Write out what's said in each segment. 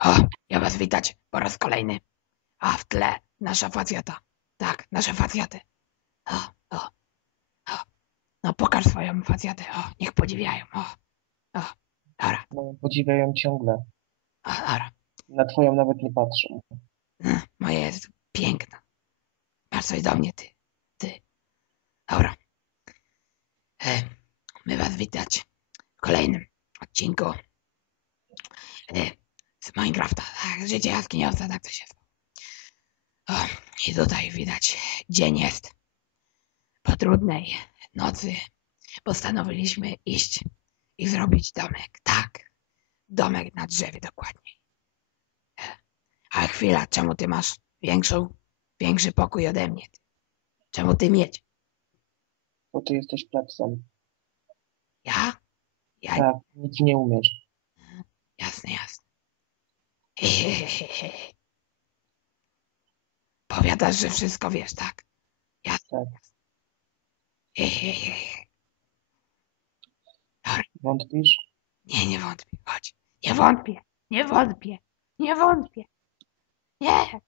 O, ja was witać po raz kolejny. A w tle nasza facjata. Tak, nasze facjaty. O, o, o. No pokaż swoją facjatę. O, niech podziwiają. O, o. Dobra, No, podziwiają ciągle. o, dobra. Na twoją nawet nie patrzą. Mm, Moje jest piękna. Masz coś do mnie, ty. Ty. Dobra. E, my was witać w kolejnym odcinku e, z Minecrafta. Tak, życie jaskiniowca, tak to się. O, I tutaj widać, dzień jest. Po trudnej nocy postanowiliśmy iść i zrobić domek. Tak, domek na drzewie dokładniej. Ale chwila, czemu ty masz większą, większy pokój ode mnie? Czemu ty mieć? Bo ty jesteś plebsem. Ja? Ja, Tak, nic nie umiesz. jasne, jasne. Powiadasz, że wszystko wiesz, tak? Jasne. Tak. Wątpisz? nie, nie wątpię, chodź. Nie wątpię, nie wątpię, nie wątpię. Nie.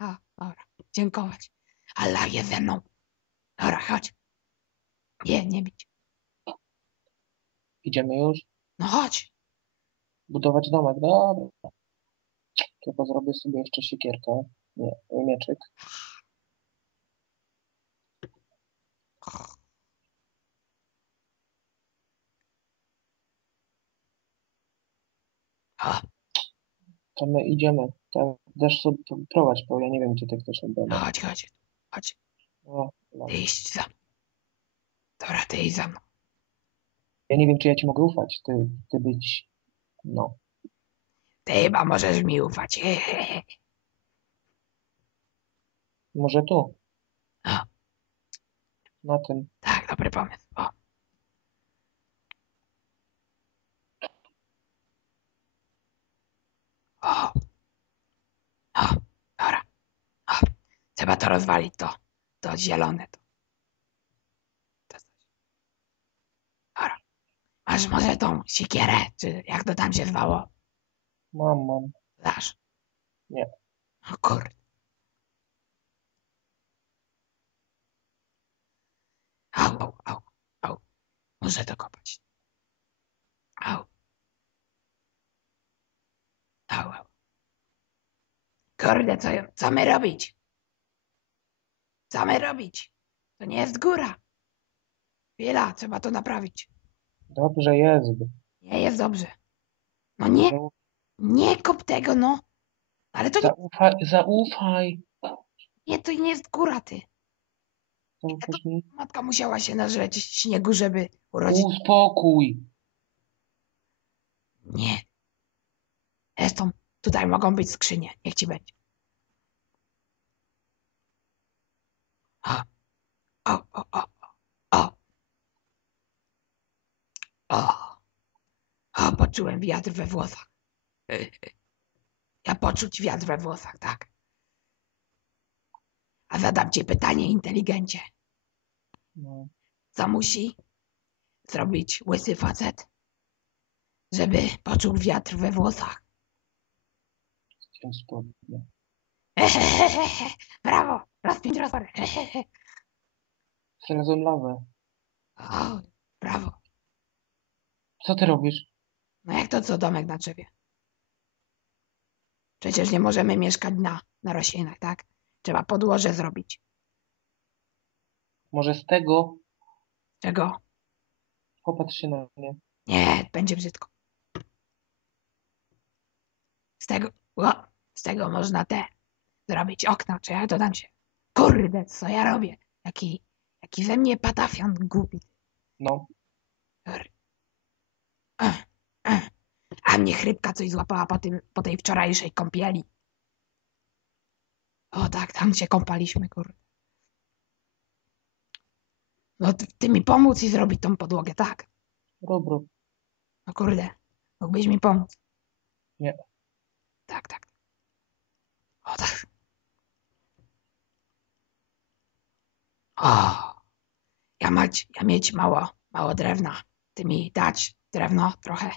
O, dobra, dziękować. Allah jest ze mną. Dobra, chodź. Nie, nie bić. Idziemy już? No chodź. Budować domek? Dobra. Tylko zrobię sobie jeszcze siekierkę. Nie, mieczyk. To my idziemy. Tak, dasz sobie prowadź, bo ja nie wiem, gdzie ty chcesz ten no chodź, chodź. Chodź, No, no. ty iść za mną. Dobra, ty idź za mną. Ja nie wiem, czy ja ci mogę ufać. Ty, ty być... No. Ty chyba możesz mi ufać. Może tu. O, Na tym. tak, dobry pomysł. O. O. O, dobra. O. Trzeba to rozwalić, to. To zielone. To. Dobra. Masz może tą sikierę, czy jak to tam się zwało? Mam, mam. Dasz? Nie. O kurde. Au, au, au, au. Muszę to kopać. Au. Au, au. Kurde, co, co my robić? Co my robić? To nie jest góra. Chwila, trzeba to naprawić. Dobrze jest. Nie jest dobrze. No nie, Zau- nie kop tego, no. Ale to nie, Zaufaj, zaufaj. nie, to nie jest góra, ty. Mi? Matka musiała się nażreć śniegu, żeby urodzić. Uspokój. Nie. Zresztą tutaj mogą być skrzynie. Niech ci będzie. O, o, o, o, o. O, o, poczułem wiatr we włosach. Ja poczuć wiatr we włosach, tak. A zadam ci pytanie, inteligencie. No. Co musi zrobić łysy facet, żeby poczuł wiatr we włosach? Zdjąć spodnie. Brawo! Rozpięć rozwór. Znalazłem lawę. O, brawo. Co ty robisz? No jak to co domek na drzewie? Przecież nie możemy mieszkać na, na roślinach, tak? Trzeba podłoże zrobić. Może z tego Czego? popatrz się na mnie. Nie, będzie brzydko. Z tego, o, z tego można te zrobić okno, czy jak to tam się. Kurde, co ja robię? Jaki, jaki ze mnie patafian głupi. No. Kurde. Ech, ech. A mnie chrypka coś złapała po, tym, po tej wczorajszej kąpieli. O tak, tam się kąpaliśmy, kurde. No ty, ty mi pomóc i zrobić tą podłogę, tak? Rob. No kurde, mógłbyś mi pomóc. Nie. Tak, tak. O tak. O. Ja mać, ja mieć mało, mało drewna. Ty mi dać drewno trochę.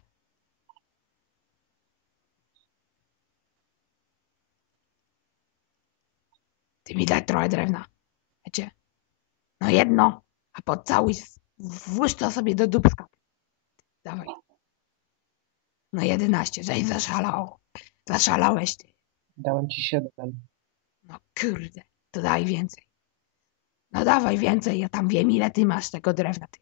Ty mi daj trochę drewna. Wiecie? No jedno, a s- włóż to sobie do dubska. Dawaj. No jedenaście, żeś zaszalał. Zaszalałeś ty. Dałem ci siedem. No kurde, to daj więcej. No dawaj więcej, ja tam wiem ile ty masz tego drewna. Ty.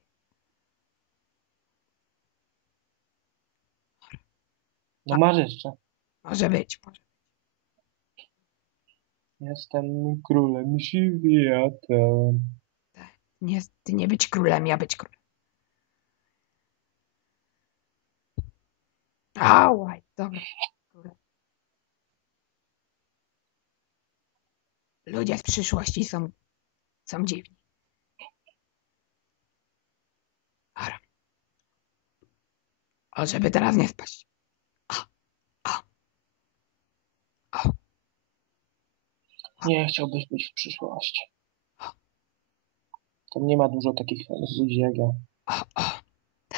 No masz jeszcze. Może być, może. Jestem królem świata. Nie, ty nie być królem, ja być królem. Ałaj, dobra. Ludzie z przyszłości są, są dziwni. Dobra. O, żeby teraz nie spaść. O, o, o. Nie chciałbyś być w przyszłości. Tam nie ma dużo takich ludzi jak ja. O, o, te.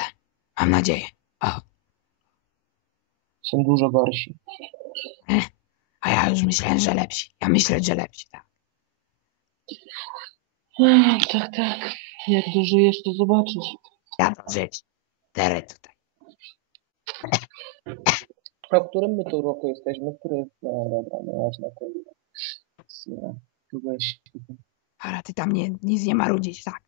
Mam nadzieję. O, Są dużo gorsi. a ja już myślałem, że lepsi. Ja myślę, że lepsi, tak. Tak, tak. Jak dożyjesz, to zobaczysz. Ja to rzecz. Tere tutaj. A w którym my tu roku jesteśmy? W którym? No dobra, no ważne kogoś. Ale ty tam nie, nic nie marudzić, tak?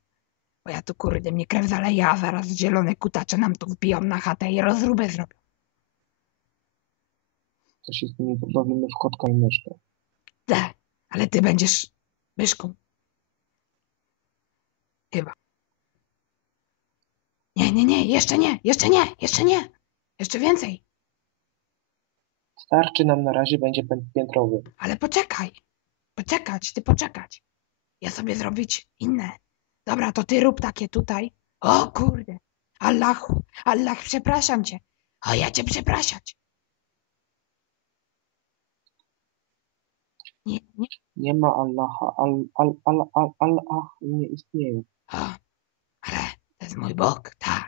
Bo ja tu kurde, mnie krew zaleje, a zaraz zielone kutacze nam tu wbiją na chatę i rozróbę zrobią. To się z nimi bawimy w kotka i myszkę. Te, ale ty będziesz myszką. Chyba. Nie, nie, nie, jeszcze nie, jeszcze nie, jeszcze nie. Jeszcze więcej. Starczy nam na razie, będzie pię- piętrowy. Ale poczekaj. Poczekać, ty poczekać. Ja sobie zrobić inne. Dobra, to ty rób takie tutaj. O kurde. Allahu, Allah, przepraszam cię. O, ja cię przepraszać. Nie, nie. Nie ma Allaha. Al, al, al, al, Allah nie istnieje. O, ale to jest mój Bóg, tak.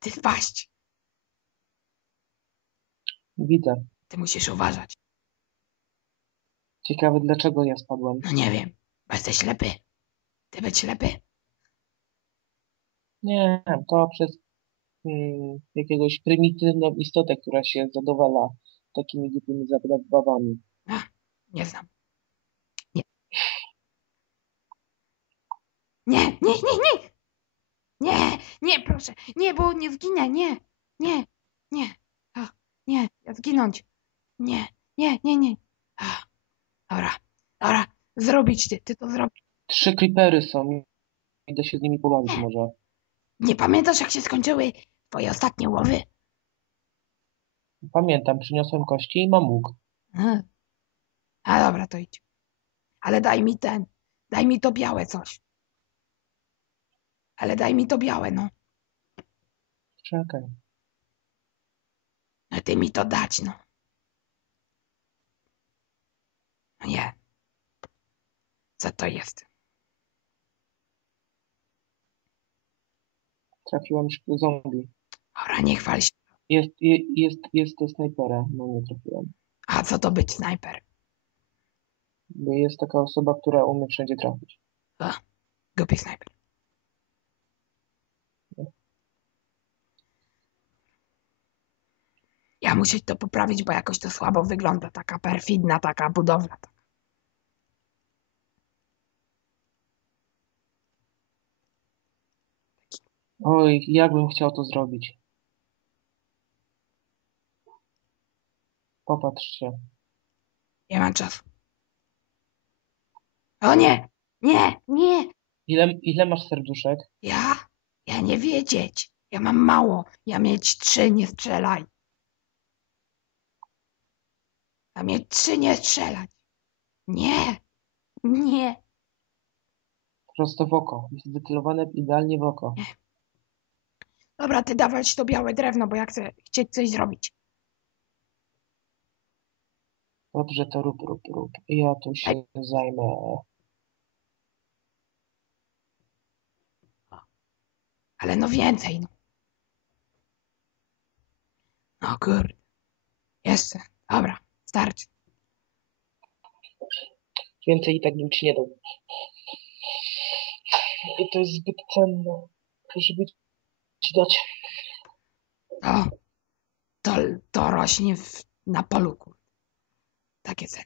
Ty spaść, Widzę. ty musisz uważać. Ciekawe dlaczego ja spadłem. No nie wiem, bo jesteś ślepy. Ty być ślepy? Nie, to przez mm, jakiegoś prymitywną istotę, która się zadowala takimi głupimi zabawami. Nie znam. Nie. Nie, nie, nie, nie. Nie, nie, proszę. Nie, bo nie zginę. Nie, nie, nie. O, nie, ja zginąć. Nie, nie, nie, nie. O, dobra, dobra. Zrobić ty, ty to zrobić. Trzy creepery są. Idę się z nimi pobawić może. Nie pamiętasz, jak się skończyły twoje ostatnie łowy? Pamiętam, przyniosłem kości i mam łuk. Hmm. A dobra, to idź. Ale daj mi ten. Daj mi to białe coś. Ale daj mi to białe, no. Czekaj. No ty mi to dać, no. No nie. Co to jest? Trafiłem w zombie. Ora, nie chwal się. Jest, je, jest, jest to snajpera. No nie trafiłem. A co to być snajper? Bo jest taka osoba, która umie wszędzie trafić. Głupi snajper. Ja muszę to poprawić, bo jakoś to słabo wygląda. Taka perfidna, taka budowla. Oj, jakbym chciał to zrobić. Popatrzcie. Nie mam czasu. O nie! Nie! Nie! Ile, ile masz serduszek? Ja? Ja nie wiedzieć. Ja mam mało. Ja mieć trzy, nie strzelaj. Ja mieć trzy, nie strzelać. Nie. Nie. Prosto w oko. Jest wycelowane idealnie w oko. Dobra, ty dawać to białe drewno, bo ja chcę chcieć coś zrobić. Dobrze, to rób, rób, rób. Ja tu się zajmę. Ale no więcej, no. No kurde. Jeszcze. Dobra, starczy. Więcej i tak bym ci nie dał. I to jest zbyt cenne, żeby ci dać. To, to, to rośnie w, na polu, kurde. Takie ceny.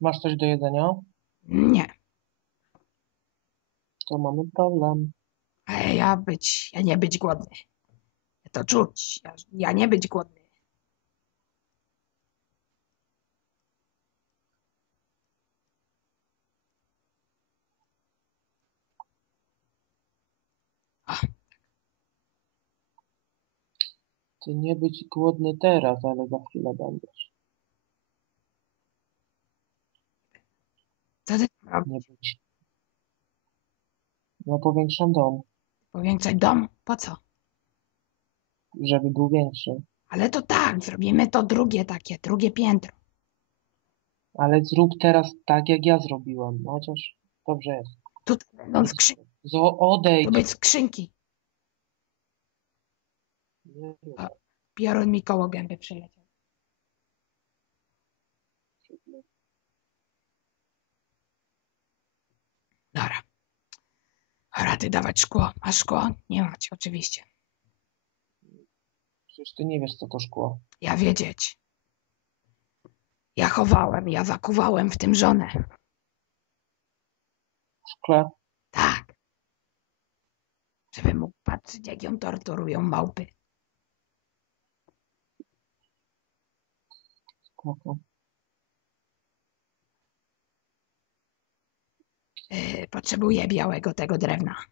Masz coś do jedzenia? Nie. To mamy problem. Ja być, ja nie być głodny. To czuć. Ja, ja nie być głodny. Ty nie być głodny teraz, ale za chwilę będziesz. Co ty tam robisz? Nie być. No powiększam dom, Powiększać dom? Po co? żeby był większy. Ale to tak, zrobimy to drugie takie, drugie piętro. Ale zrób teraz tak, jak ja zrobiłem. No Chociaż dobrze jest. Tutaj będą skrzynki. Zo, odejdź. Tu być skrzynki. Nie. Piorun mi koło gęby przyleciał. Dobra. Ty dawać szkło. A szkło? Nie macie, oczywiście. Przecież ty nie wiesz, co to szkło. Ja wiedzieć. Ja chowałem, ja zakuwałem w tym żonę. W szkle? Tak. Żeby mógł patrzeć, jak ją torturują małpy. Spoko. Potrzebuję białego tego drewna.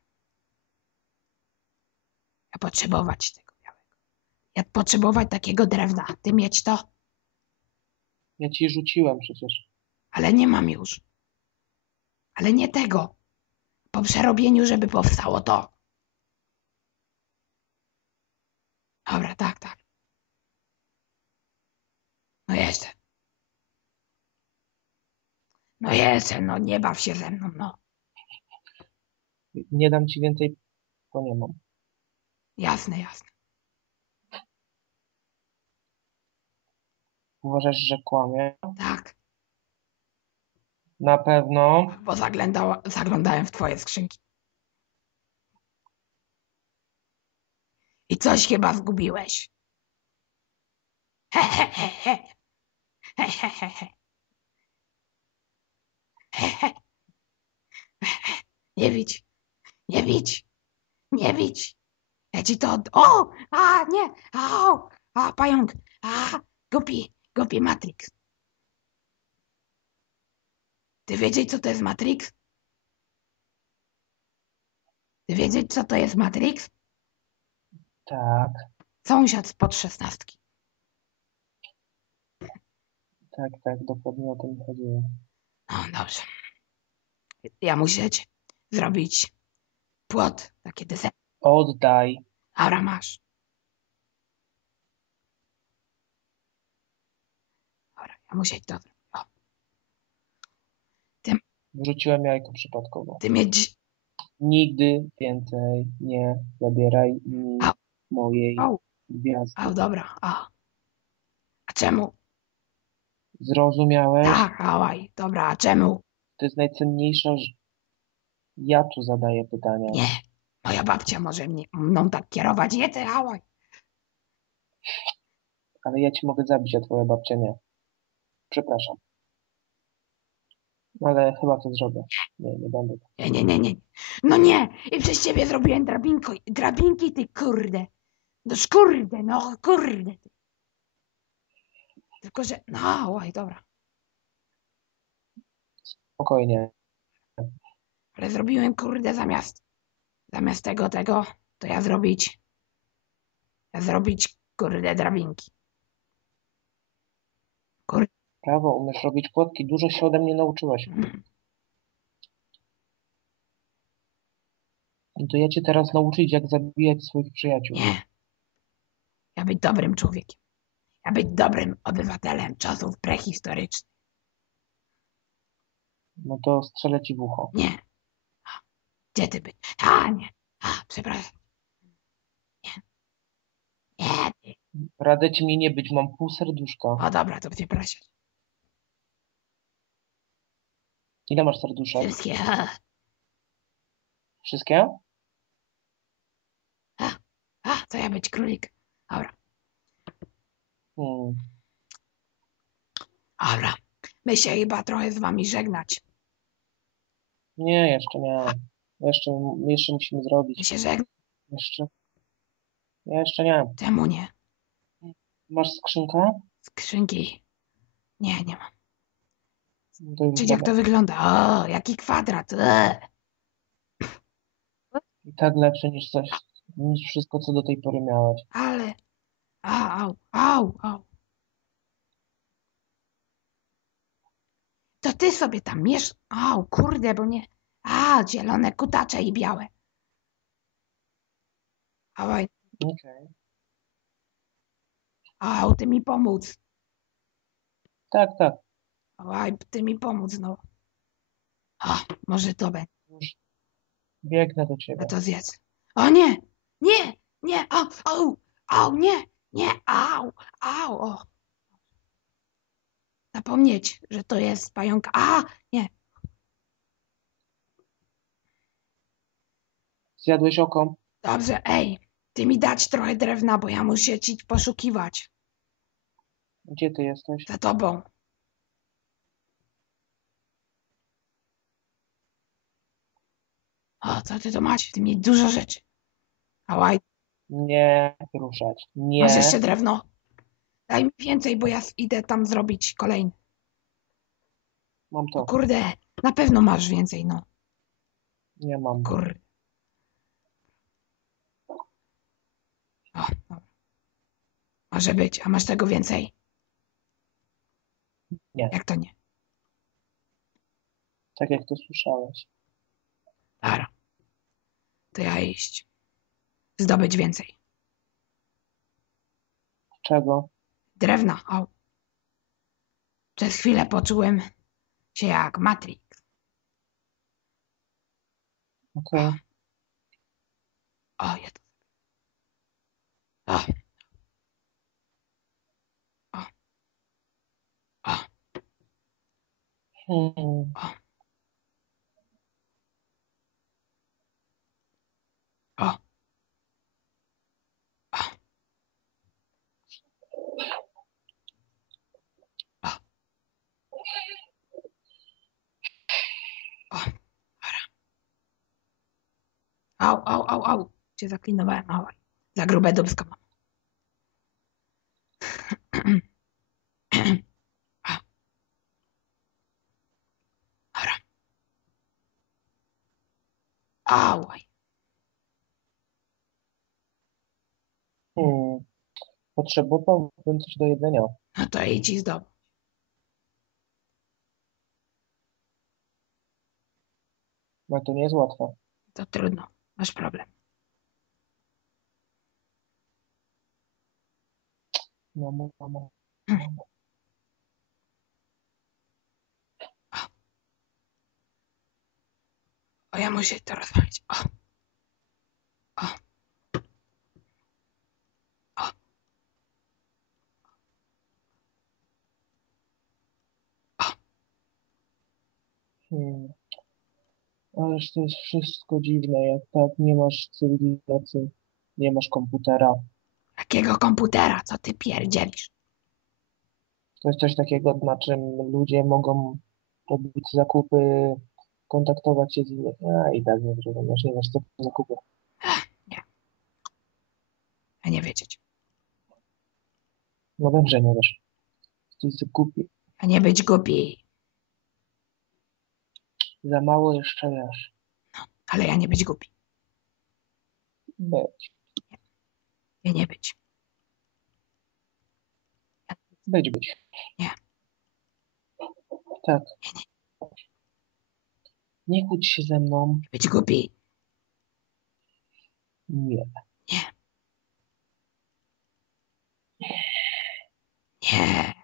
Ja potrzebować tego białego. Ja potrzebować takiego drewna. Ty mieć to? Ja ci rzuciłem przecież. Ale nie mam już. Ale nie tego. Po przerobieniu, żeby powstało to. Dobra, tak, tak. No jeszcze. No jeszcze, no nie baw się ze mną, no. Nie dam ci więcej, bo nie mam. Jasne, jasne. Uważasz, że kłamie? Tak, Na pewno. bo zaglądała, zaglądałem w twoje skrzynki. I coś chyba zgubiłeś. He, he, he, he. He, he, he, he. He, he. Nie widź, nie widź, nie widź. Ja ci to... Od... O! A, nie! Au! A, pająk! A, głupi, głupi Matrix. Ty wiedzieć, co to jest Matrix? Ty wiedzieć, co to jest Matrix? Tak, Sąsiad spod szesnastki. tak, tak, dokładnie o to mi chodziło. No, dobrze. Ja muszę zrobić płot, takie deser. Oddaj. Dobra, masz. Dobra, ja muszę to zrobić. O, Wrzuciłem jajko przypadkowo. ty mieć... Nigdy więcej nie zabieraj mi Au. mojej Au, gwiazdy. au, dobra, o. A czemu? Zrozumiałeś? Tak, ałaj, dobra, a czemu? To jest najcenniejsza rzecz. Ja tu zadaję pytania. Nie, moja babcia może mnie, mną tak kierować. Nie, ty, ałaj. Ale ja ci mogę zabić, a twoja babcia nie. Przepraszam. Ale chyba to zrobię. Nie, nie będę. Nie, nie, nie, nie. No nie, i przez ciebie zrobiłem drabinko, drabinki, ty kurde. No kurde, no kurde. Ty. Tylko, że, no, oj, dobra. Spokojnie. Ale zrobiłem, kurde, zamiast, zamiast tego, tego, to ja zrobić, ja zrobić, kurde, drabinki. Kurde, Prawo, umiesz robić płotki. Dużo się ode mnie nauczyłaś. mm, No to ja cię teraz nauczyć, jak zabijać swoich przyjaciół. nie. Ja być dobrym człowiekiem. Ja być dobrym obywatelem czasów prehistorycznych. No to strzelę ci w ucho. Nie. A, Gdzie ty być? A, nie. A, przepraszam. Nie. Nie, ty. Radzę ci mnie nie być, mam pół serduszka. O dobra, to przepraszam. Ile masz serduszek? Wszystkie. A, Wszystkie? a, co ja być królik? Dobra, Hmm. dobra. My się chyba trochę z wami żegnać. Nie, jeszcze nie. Jeszcze, jeszcze musimy My zrobić. się. Jeszcze. Jeszcze nie. Czemu nie? Masz skrzynkę? Skrzynki. Nie, nie mam. No Czyli jak to wygląda? O, jaki kwadrat. E. I tak lepsze niż coś, niż wszystko, co do tej pory miałeś. Ale. Au, au, au. To ty sobie tam miesz. Au, kurde, bo nie. A, zielone kutacze i białe. Oj, Okej. au, ty mi pomóc. Tak, tak. Oj, ty mi pomóc, no. O, może to będzie. Biegnę do No ciebie. to zjedz. O nie! Nie! Nie! Au! Au! Au! Nie! Nie! Au! Au! O. Zapomnieć, że to jest pająka. A! Nie! Zjadłeś oko? Dobrze, ej! Ty mi dać trochę drewna, bo ja muszę ci poszukiwać. Gdzie ty jesteś? Za tobą. O, co ty to masz? Ty mi dużo rzeczy. Ałaj, Nie ruszać. Nie. masz jeszcze drewno? Daj mi więcej, bo ja idę tam zrobić kolejny. Mam O to. kurde, na pewno masz więcej, no. Nie mam. Kurde. O, dobra. Może być. A masz tego więcej? Nie. Jak to nie? Tak jak to słyszałeś. Dobra. To ja iść. Zdobyć więcej. Czego? Drewna. Au. Przez chwilę poczułem się jak Matrix. Okej. O, ja to. O. O. Hmm. O. O. O. O. Dobra. Au, au, au, au. Cię zaklinowałem. Au. Za grube dubsko mam. O. Dobra. Ałaj. Hmm. Potrzebowałbym coś do jedzenia. No to idź i zdobądź. No to nie jest łatwe. To trudno. Masz problem. No, no. O, ja muszę to rozwalić. O. Hmm. Ależ to jest wszystko dziwne, jak tak nie masz cywilizacji, nie masz komputera. Jakiego komputera? Co ty pierdzielisz? To jest coś takiego, na czym ludzie mogą robić zakupy, kontaktować się z innymi. A i tak nie zrozumiesz, nie wiesz co zakupy. Ja nie wiedzieć. No dobrze, nie wiesz. Jesteś głupi. A nie być głupi. Za mało jeszcze wiesz. Ale ja nie być głupi. Być. Ja nie być. Być, być. Nie. Tak. Nie kłóć się ze mną. Być głupi. Nie. Nie. Nie.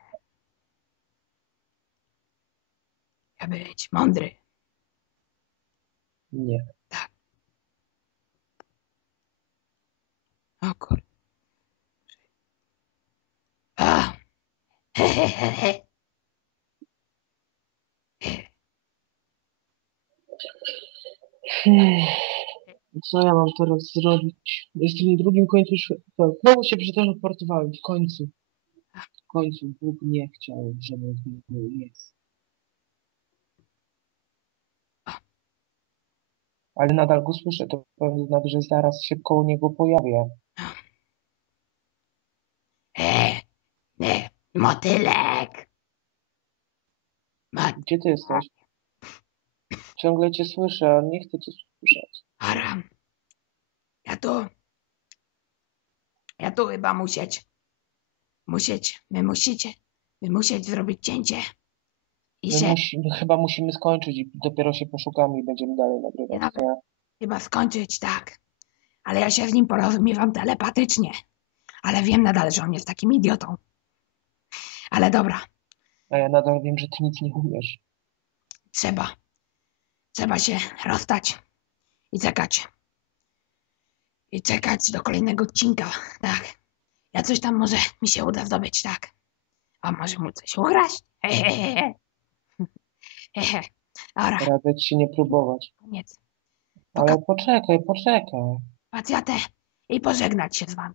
Ja być mądry. Nie. O kurde. A. He, he, he, he. He. Co ja mam teraz zrobić? Jestem na drugim końcu świata. Znowu się przeteleportowałem. W końcu. W końcu. Bóg nie chciał, żebym był. Jest. Ale nadal go słyszę. To pewnie znaczy, że zaraz się koło niego pojawię. E. Nie. Motylek. Mot... Gdzie ty jesteś? Ciągle cię słyszę, nie chcę cię słyszeć. Aram. Ja tu. Ja tu chyba musieć. Musieć. My musicie. My musieć zrobić cięcie. I musi, my chyba musimy skończyć i dopiero się poszukamy i będziemy dalej nagrywać. Ja chyba skończyć, tak. Ale ja się z nim porozumiewam telepatycznie. Ale wiem nadal, że on jest takim idiotą. Ale dobra, A ja nadal wiem, że ty nic nie umiesz. trzeba. Trzeba się rozstać i czekać. I czekać do kolejnego odcinka, tak. Ja coś tam może mi się uda zdobyć, tak. A może mu coś ugrać? Hehehe. Hehe. Dobra, Radzę ci nie próbować. koniec. Ale poczekaj, poczekaj. Pacjatę i pożegnać się z wami.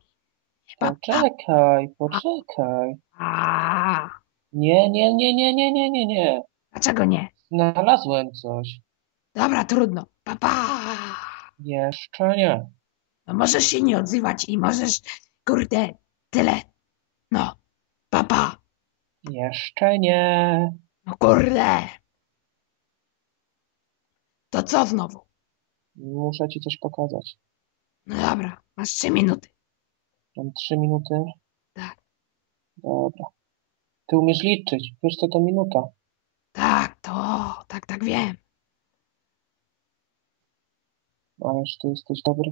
Pa. Poczekaj, poczekaj. A, Nie, nie, nie, nie, nie, nie, nie, nie. dlaczego nie? Znalazłem coś. Dobra, trudno. Pa, pa. Jeszcze nie. No możesz się nie odzywać i możesz, kurde, tyle. No, pa, pa. Jeszcze nie. No kurde. To co znowu? Muszę ci coś pokazać. No dobra, masz trzy minuty. Mam trzy minuty. Tak. Dobra. Ty umiesz liczyć. Wiesz co to minuta? Tak, to, tak, tak wiem. Ależ ty jesteś dobry.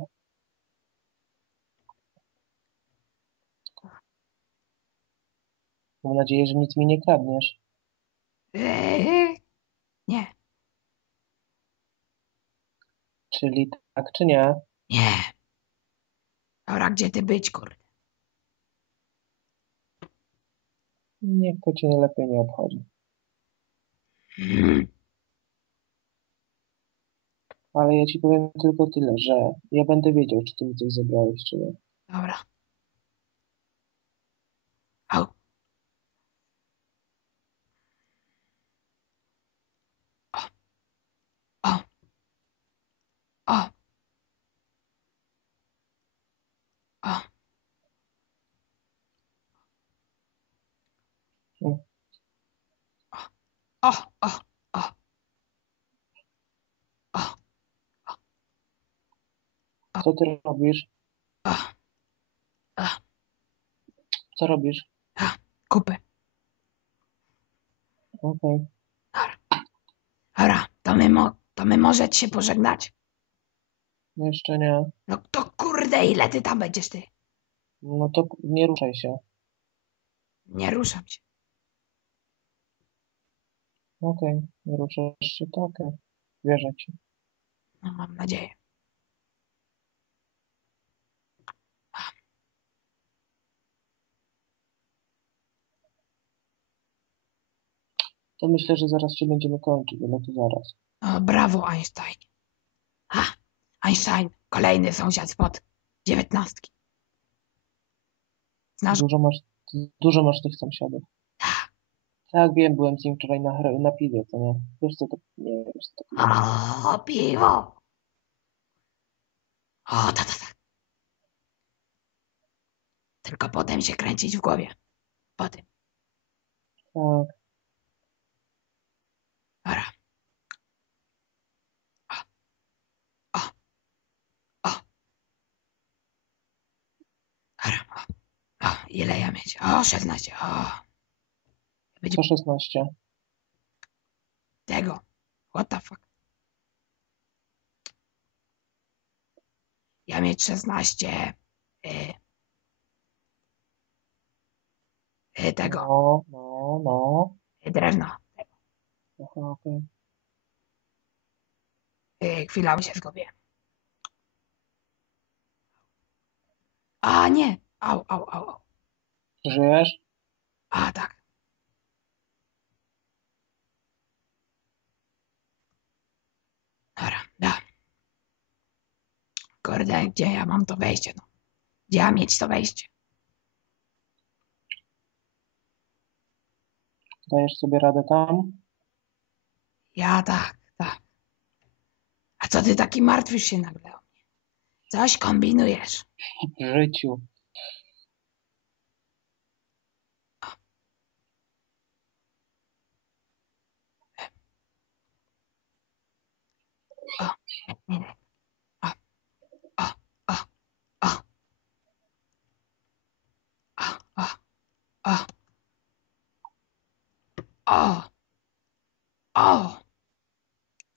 Mam nadzieję, że nic mi nie kradniesz. Eee, nie, Czyli tak czy nie? nie. Dobra, gdzie ty być, kurde? Niech to cię lepiej nie obchodzi. Mm, Ale ja ci powiem tylko tyle, że ja będę wiedział, czy ty mi coś zabrałeś, czy nie. dobra. Au. O. O. O. O. Mm. O, o, o. O, Co ty robisz? o. O, Co robisz? kupy. Okej. Dobra, to my, mo, to my możecie się pożegnać. Jeszcze nie. No to kurde, ile ty tam będziesz ty? No to nie ruszaj się. Nie ruszam się. Okej. Nie ruszasz się, to okej. Wierzę ci. No mam nadzieję. To myślę, że zaraz się będziemy kończyć, ale to zaraz. O, brawo, Einstein. Ha, Einstein, kolejny sąsiad spod dziewiętnastki. Znasz? Dużo masz, dużo masz tych sąsiadów. Tak. Tak, wiem, byłem z nim wczoraj na, na piwie, to nie? Wiesz co to, nie, wiesz co to. O, piwo. O, tak, tak, tak. Tylko potem się kręcić w głowie. Potem. Tak, Dobra. O. O. O. Dobra. O. o. Ile ja mieć? O, 16. O. Będzie co 16. tego. What the fuck? Ja mieć 16. Y, y, tego, No, no, no. drewno. Aha, okej. E, chwila, bo się zgubię. A nie, au, au, au, au. Żyjesz? A tak. Dobra, da. Kurde, gdzie ja mam to wejście, no? Gdzie ja mieć to wejście? Dajesz sobie radę tam? Ja tak, tak. A co ty taki martwisz się nagle o mnie? Coś kombinujesz. W życiu. Nie, nie. O, o, o, o. O, o, o. O. O.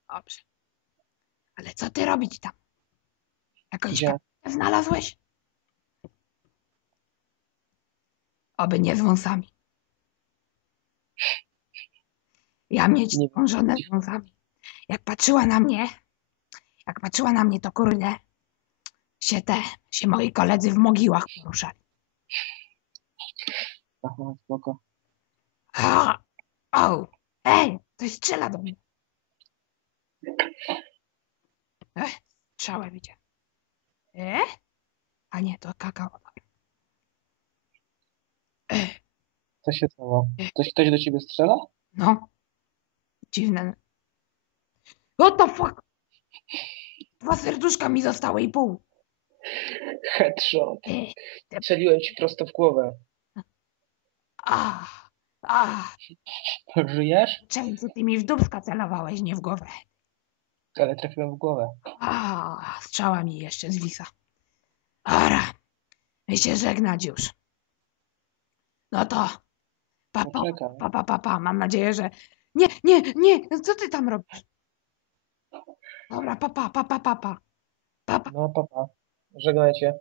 Dobrze. Ale co ty robić tam? Jakąś Gdzie? znalazłeś? Oby nie z wąsami. Ja mieć taką żonę z wąsami. Jak patrzyła na mnie, jak patrzyła na mnie, to kurde, się te, się moi koledzy w mogiłach poruszali. Aha, spoko. A, o, ej, ktoś strzela do mnie. Ech, strzałę widzę. E? A nie, to kakao. E, Co się stało? Ktoś, ktoś do ciebie strzela? no. Dziwne. What the fuck? Dwa serduszka mi zostały i pół. Headshot. Strzeliłem ci prosto w głowę. a, a, Żyjesz? czemu ty mi w dubska celowałeś, nie w głowę? Ale trafiłem w głowę. A, strzała mi jeszcze zwisa. Ara, my się żegnać już. No to, pa, pa, Poczekaj. pa, pa, pa, pa. Mam nadzieję, że... Nie, nie, nie, co ty tam robisz? Dobra, pa, pa, pa, pa, pa, pa. Pa, pa. No, papa. Żegnajcie.